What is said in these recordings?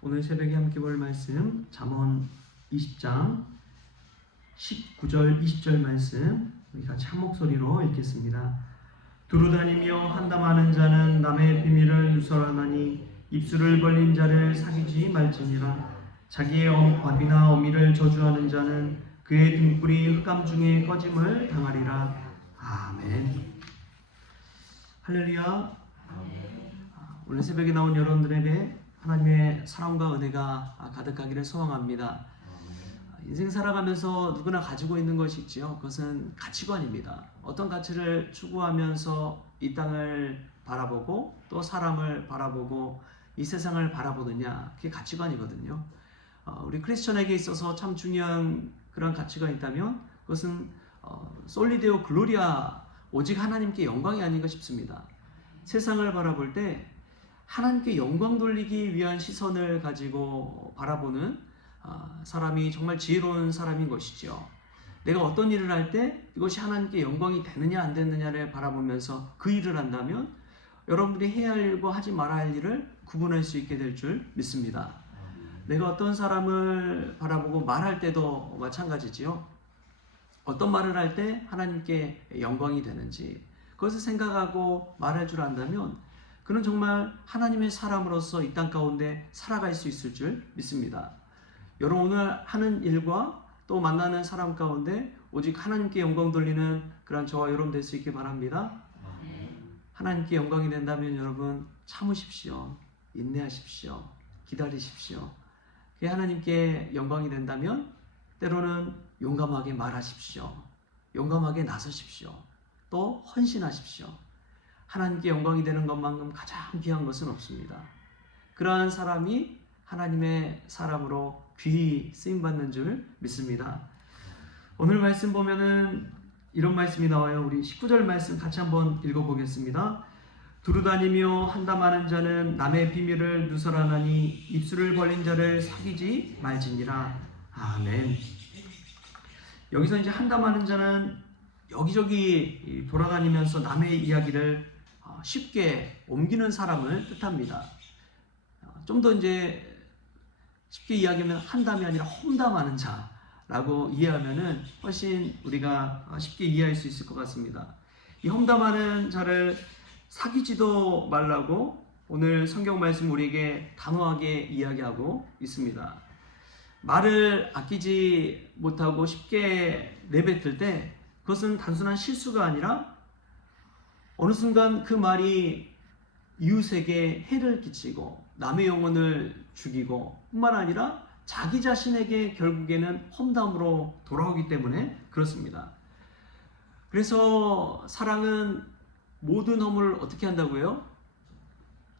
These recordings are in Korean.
오늘 새벽에 함께 볼 말씀 잠언 20장 19절 20절 말씀 우리 같이 한 목소리로 읽겠습니다. 두루다니며 한담하는 자는 남의 비밀을 누설하나니 입술을 벌린 자를 사귀지 말지니라. 자기의 밥이나 어미를 저주하는 자는 그의 등불이 흑암 중에 꺼짐을 당하리라. 아멘. 할렐루야. 오늘 새벽에 나온 여러분들에게 하나님의 사랑과 은혜가 가득하기를 소망합니다. 인생 살아가면서 누구나 가지고 있는 것이 있지요. 그것은 가치관입니다. 어떤 가치를 추구하면서 이 땅을 바라보고 또 사람을 바라보고 이 세상을 바라보느냐, 그게 가치관이거든요. 우리 크리스천에게 있어서 참 중요한 그런 가치가 있다면 그것은 솔리데오 글로리아, 오직 하나님께 영광이 아닌가 싶습니다. 세상을 바라볼 때 하나님께 영광 돌리기 위한 시선을 가지고 바라보는 사람이 정말 지혜로운 사람인 것이죠. 내가 어떤 일을 할 때 이것이 하나님께 영광이 되느냐 안 되느냐를 바라보면서 그 일을 한다면 여러분들이 해야 할 일과 하지 말아야 할 일을 구분할 수 있게 될 줄 믿습니다. 내가 어떤 사람을 바라보고 말할 때도 마찬가지지요. 어떤 말을 할 때 하나님께 영광이 되는지 그것을 생각하고 말할 줄 안다면 그는 정말 하나님의 사람으로서 이 땅 가운데 살아갈 수 있을 줄 믿습니다. 여러분 오늘 하는 일과 또 만나는 사람 가운데 오직 하나님께 영광 돌리는 그런 저와 여러분 될 수 있길 바랍니다. 하나님께 영광이 된다면 여러분 참으십시오. 인내하십시오. 기다리십시오. 그게 하나님께 영광이 된다면 때로는 용감하게 말하십시오. 용감하게 나서십시오. 또 헌신하십시오. 하나님께 영광이 되는 것만큼 가장 귀한 것은 없습니다. 그러한 사람이 하나님의 사람으로 귀히 쓰임받는 줄 믿습니다. 오늘 말씀 보면은 이런 말씀이 나와요. 우리 19절 말씀 같이 한번 읽어보겠습니다. 두루다니며 한담하는 자는 남의 비밀을 누설하나니 입술을 벌린 자를 사귀지 말지니라. 아멘. 여기서 이제 한담하는 자는 여기저기 돌아다니면서 남의 이야기를 쉽게 옮기는 사람을 뜻합니다. 좀 더 이제 쉽게 이야기하면 한담이 아니라 험담하는 자라고 이해하면은 훨씬 우리가 쉽게 이해할 수 있을 것 같습니다. 이 험담하는 자를 사귀지도 말라고 오늘 성경 말씀 우리에게 단호하게 이야기하고 있습니다. 말을 아끼지 못하고 쉽게 내뱉을 때 그것은 단순한 실수가 아니라 어느 순간 그 말이 이웃에게 해를 끼치고 남의 영혼을 죽이고 뿐만 아니라 자기 자신에게 결국에는 험담으로 돌아오기 때문에 그렇습니다. 그래서 사랑은 모든 허물을 어떻게 한다고요?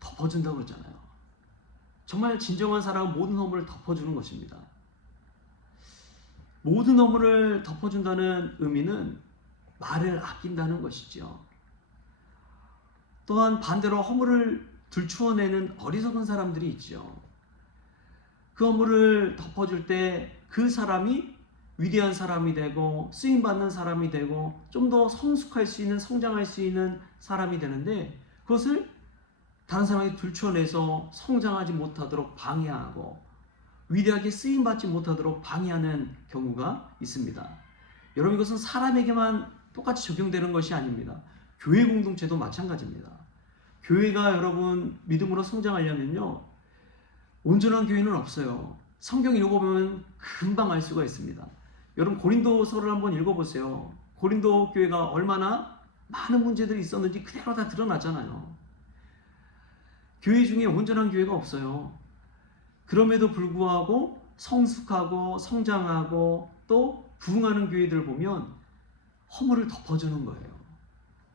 덮어준다고 그러잖아요. 정말 진정한 사랑은 모든 허물을 덮어주는 것입니다. 모든 허물을 덮어준다는 의미는 말을 아낀다는 것이죠. 또한 반대로 허물을 들추어내는 어리석은 사람들이 있죠. 그 허물을 덮어줄 때 그 사람이 위대한 사람이 되고 쓰임받는 사람이 되고 좀 더 성숙할 수 있는 성장할 수 있는 사람이 되는데 그것을 다른 사람이 들추어내서 성장하지 못하도록 방해하고 위대하게 쓰임받지 못하도록 방해하는 경우가 있습니다. 여러분 이것은 사람에게만 똑같이 적용되는 것이 아닙니다. 교회 공동체도 마찬가지입니다. 교회가 여러분 믿음으로 성장하려면요 온전한 교회는 없어요. 성경 읽어보면 금방 알 수가 있습니다. 여러분 고린도서를 한번 읽어보세요. 고린도 교회가 얼마나 많은 문제들이 있었는지 그대로 다 드러나잖아요. 교회 중에 온전한 교회가 없어요. 그럼에도 불구하고 성숙하고 성장하고 또 부흥하는 교회들을 보면 허물을 덮어주는 거예요.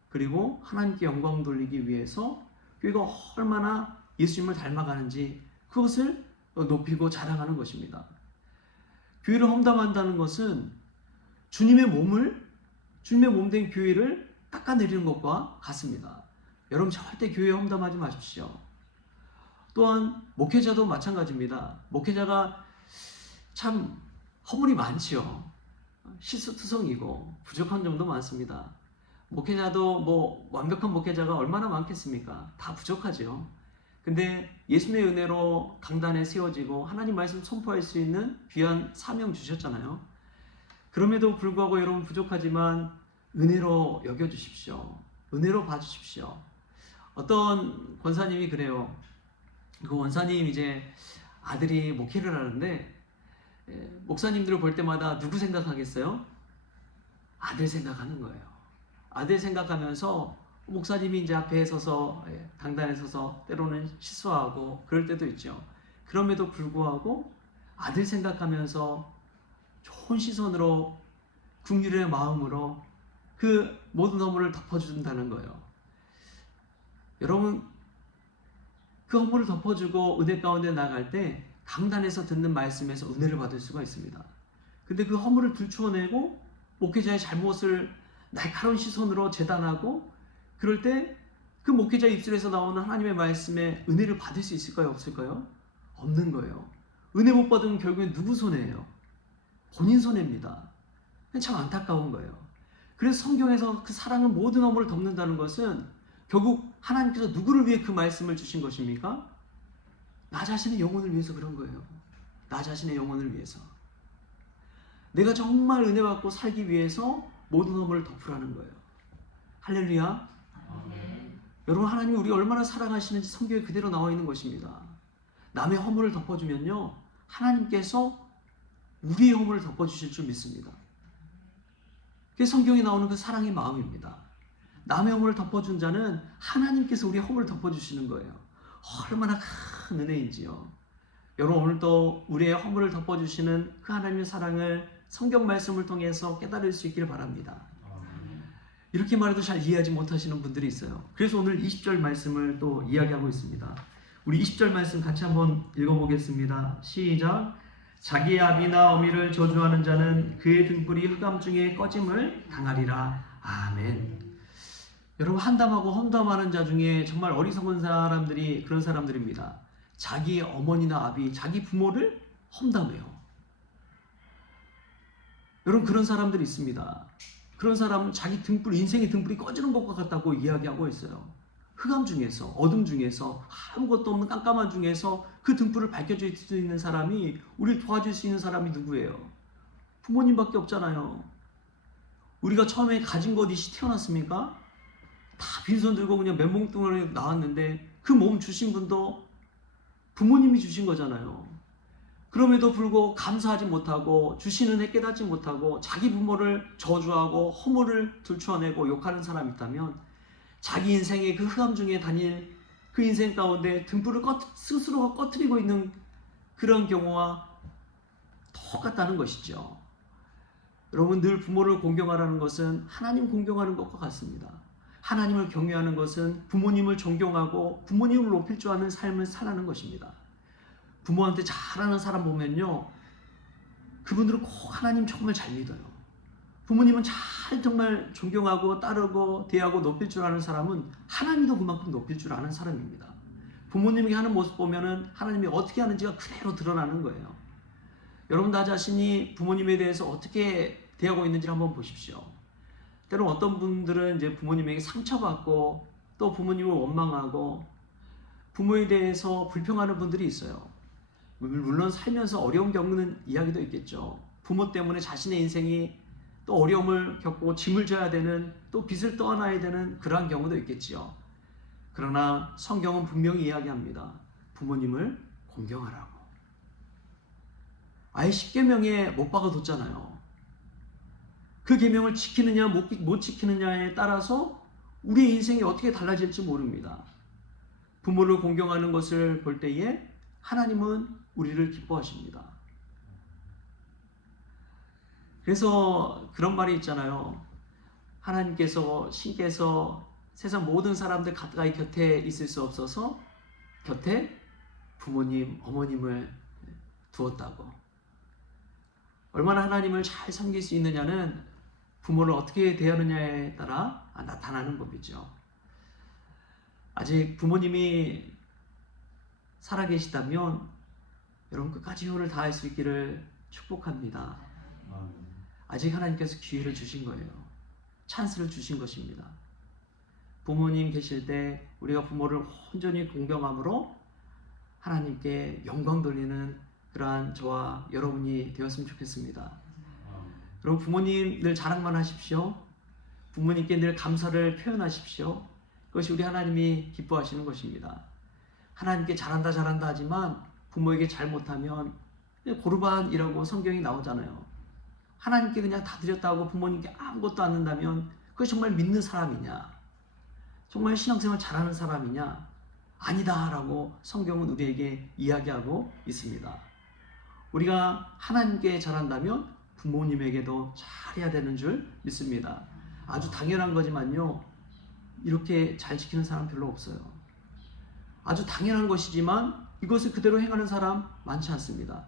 그리고 하나님께 영광 돌리기 위해서 교회가 얼마나 예수님을 닮아가는지 그것을 높이고 자랑하는 것입니다. 교회를 험담한다는 것은 주님의 몸 된 교회를 깎아내리는 것과 같습니다. 여러분 절대 교회에 험담하지 마십시오. 또한 목회자도 마찬가지입니다. 목회자가 참 허물이 많지요. 실수투성이고 부족한 점도 많습니다. 목회자도 완벽한 목회자가 얼마나 많겠습니까? 다 부족하죠. 근데 예수님의 은혜로 강단에 세워지고 하나님 말씀 선포할 수 있는 귀한 사명 주셨잖아요. 그럼에도 불구하고 여러분 부족하지만 은혜로 여겨주십시오. 은혜로 봐주십시오. 어떤 권사님이 그래요. 그 원사님 이제 아들이 목회를 하는데 목사님들을 볼 때마다 누구 생각하겠어요? 아들 생각하는 거예요. 아들 생각하면서 목사님이 이제 앞에 서서 강단에 서서 때로는 실수하고 그럴 때도 있죠. 그럼에도 불구하고 아들 생각하면서 좋은 시선으로 긍휼의 마음으로 그 모든 허물을 덮어준다는 거예요. 여러분 그 허물을 덮어주고 은혜 가운데 나갈 때 강단에서 듣는 말씀에서 은혜를 받을 수가 있습니다. 근데 그 허물을 들추어내고 목회자의 잘못을 날카로운 시선으로 재단하고 그럴 때 그 목회자 입술에서 나오는 하나님의 말씀에 은혜를 받을 수 있을까요? 없을까요? 없는 거예요. 은혜 못 받으면 결국엔 누구 손해예요? 본인 손해입니다. 참 안타까운 거예요. 그래서 성경에서 그 사랑은 모든 허물을 덮는다는 것은 결국 하나님께서 누구를 위해 그 말씀을 주신 것입니까? 나 자신의 영혼을 위해서 그런 거예요. 나 자신의 영혼을 위해서. 내가 정말 은혜 받고 살기 위해서 모든 허물을 덮으라는 거예요. 할렐루야. 여러분 하나님이 우리 얼마나 사랑하시는지 성경에 그대로 나와 있는 것입니다. 남의 허물을 덮어주면요 하나님께서 우리의 허물을 덮어주실 줄 믿습니다. 그게 성경에 나오는 그 사랑의 마음입니다. 남의 허물을 덮어준 자는 하나님께서 우리의 허물을 덮어주시는 거예요. 얼마나 큰 은혜인지요. 여러분 오늘도 우리의 허물을 덮어주시는 그 하나님의 사랑을 성경 말씀을 통해서 깨달을 수 있기를 바랍니다. 이렇게 말해도 잘 이해하지 못하시는 분들이 있어요. 그래서 오늘 20절 말씀을 또 이야기하고 있습니다. 우리 20절 말씀 같이 한번 읽어보겠습니다. 시작. 자기의 아비나 어미를 저주하는 자는 그의 등불이 흑암 중에 꺼짐을 당하리라. 아멘. 여러분 한담하고 험담하는 자 중에 정말 어리석은 사람들이 그런 사람들입니다. 자기의 어머니나 아비, 자기 부모를 험담해요. 여러분 그런 사람들이 있습니다. 그런 사람은 자기 등불, 인생의 등불이 꺼지는 것과 같다고 이야기하고 있어요. 흑암 중에서, 어둠 중에서, 아무것도 없는 깜깜한 중에서 그 등불을 밝혀줄 수 있는 사람이, 우리를 도와줄 수 있는 사람이 누구예요? 부모님밖에 없잖아요. 우리가 처음에 가진 것 이시 태어났습니까? 다 빈손 들고 그냥 맨몸뚱아리로 나왔는데 그 몸 주신 분도 부모님이 주신 거잖아요. 그럼에도 불구하고 감사하지 못하고 주시는 해 깨닫지 못하고 자기 부모를 저주하고 허물을 들추어내고 욕하는 사람이 있다면 자기 인생의 그 흑암 중에 다닐 그 인생 가운데 등불을 스스로가 꺼트리고 있는 그런 경우와 똑같다는 것이죠. 여러분 늘 부모를 공경하라는 것은 하나님 공경하는 것과 같습니다. 하나님을 경외하는 것은 부모님을 존경하고 부모님을 높일 줄 아는 삶을 살아가는 것입니다. 부모한테 잘하는 사람 보면요 그분들은 꼭 하나님 정말 잘 믿어요. 부모님은 잘 정말 존경하고 따르고 대하고 높일 줄 아는 사람은 하나님도 그만큼 높일 줄 아는 사람입니다. 부모님이 하는 모습 보면은 하나님이 어떻게 하는지가 그대로 드러나는 거예요. 여러분 나 자신이 부모님에 대해서 어떻게 대하고 있는지 한번 보십시오. 때로 어떤 분들은 이제 부모님에게 상처받고 또 부모님을 원망하고 부모에 대해서 불평하는 분들이 있어요. 물론 살면서 어려움 겪는 이야기도 있겠죠. 부모 때문에 자신의 인생이 또 어려움을 겪고 짐을 져야 되는 또 빚을 떠안아야 되는 그러한 경우도 있겠지요. 그러나 성경은 분명히 이야기합니다. 부모님을 공경하라고. 아예 10계명에 못 박아뒀잖아요. 그 계명을 지키느냐 못 지키느냐에 따라서 우리의 인생이 어떻게 달라질지 모릅니다. 부모를 공경하는 것을 볼 때에 하나님은 우리를 기뻐하십니다. 그래서 그런 말이 있잖아요. 하나님께서 신께서 세상 모든 사람들 가까이 곁에 있을 수 없어서 곁에 부모님, 어머님을 두었다고. 얼마나 하나님을 잘 섬길 수 있느냐는 부모를 어떻게 대하느냐에 따라 나타나는 법이죠. 아직 부모님이 살아계시다면 여러분 끝까지 효를 다할 수 있기를 축복합니다. 아직 하나님께서 기회를 주신 거예요. 찬스를 주신 것입니다. 부모님 계실 때 우리가 부모를 온전히 공경함으로 하나님께 영광 돌리는 그러한 저와 여러분이 되었으면 좋겠습니다. 여러분, 부모님 늘 자랑만 하십시오. 부모님께 늘 감사를 표현하십시오. 그것이 우리 하나님이 기뻐하시는 것입니다. 하나님께 잘한다 하지만 부모에게 잘못하면 고르반이라고 성경이 나오잖아요. 하나님께 그냥 다 드렸다고 부모님께 아무것도 안 한다면 그게 정말 믿는 사람이냐? 정말 신앙생활 잘하는 사람이냐? 아니다라고 성경은 우리에게 이야기하고 있습니다. 우리가 하나님께 잘한다면 부모님에게도 잘해야 되는 줄 믿습니다. 아주 당연한 거지만요, 이렇게 잘 지키는 사람 별로 없어요. 아주 당연한 것이지만 이것을 그대로 행하는 사람 많지 않습니다.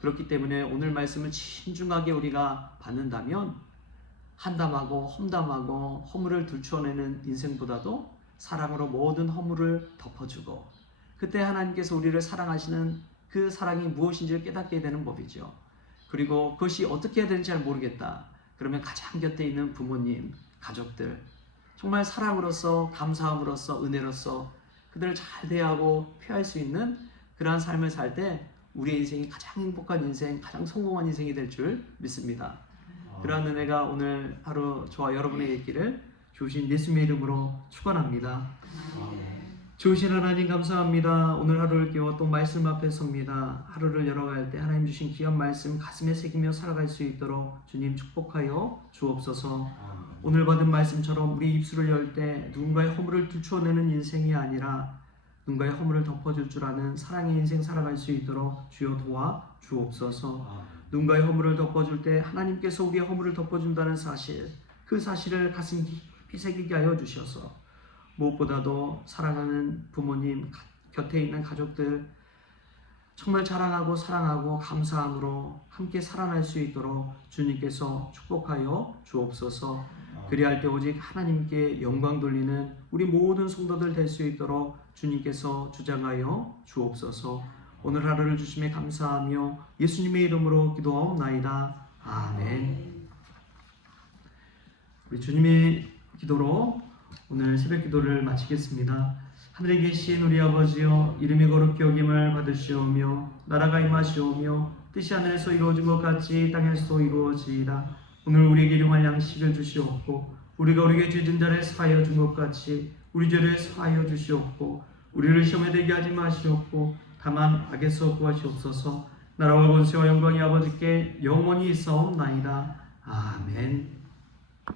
그렇기 때문에 오늘 말씀을 신중하게 우리가 받는다면 한담하고 험담하고 허물을 들추어내는 인생보다도 사랑으로 모든 허물을 덮어주고, 그때 하나님께서 우리를 사랑하시는 그 사랑이 무엇인지를 깨닫게 되는 법이죠. 그리고 그것이 어떻게 해야 되는지 잘 모르겠다. 그러면 가장 곁에 있는 부모님, 가족들, 정말 사랑으로서, 감사함으로써, 은혜로서 그들을 잘 대하고 표할 수 있는 그러한 삶을 살 때 우리의 인생이 가장 행복한 인생, 가장 성공한 인생이 될 줄 믿습니다. 그러한 은혜가 오늘 하루 저와 여러분에게 있기를 주신 예수님의 이름으로 축원합니다. 주신 하나님 감사합니다. 오늘 하루를 깨워 또 말씀 앞에 섭니다. 하루를 열어갈 때 하나님 주신 귀한 말씀 가슴에 새기며 살아갈 수 있도록 주님 축복하여 주옵소서. 오늘 받은 말씀처럼 우리 입술을 열 때 누군가의 허물을 들추어내는 인생이 아니라 누군가의 허물을 덮어줄 줄 아는 사랑의 인생 살아갈 수 있도록 주여 도와 주옵소서. 누군가의 허물을 덮어줄 때 하나님께서 우리의 허물을 덮어준다는 사실, 그 사실을 가슴 깊이 새기게 하여 주셔서 무엇보다도 사랑하는 부모님, 곁에 있는 가족들 정말 자랑하고 사랑하고 감사함으로 함께 살아날 수 있도록 주님께서 축복하여 주옵소서. 그리할 때 오직 하나님께 영광 돌리는 우리 모든 성도들 될 수 있도록 주님께서 주장하여 주옵소서. 오늘 하루를 주심에 감사하며 예수님의 이름으로 기도하옵나이다. 아멘. 우리 주님의 기도로 오늘 새벽 기도를 마치겠습니다. 하늘에 계신 우리 아버지여, 이름이 거룩히 여김을 받으시오며 나라가 임하시오며 뜻이 하늘에서 이루어진 것 같이 땅에서도 이루어지이다. 오늘 우리에게 일용할 양식을 주시옵고 우리가 우리에게 죄진 자를 사하여 준 것 같이 우리 죄를 사하여 주시옵고 우리를 시험에 들게 하지 마시옵고 다만 악에서 구하시옵소서. 나라와 권세와 영광이 아버지께 영원히 있사옵나이다. 아멘.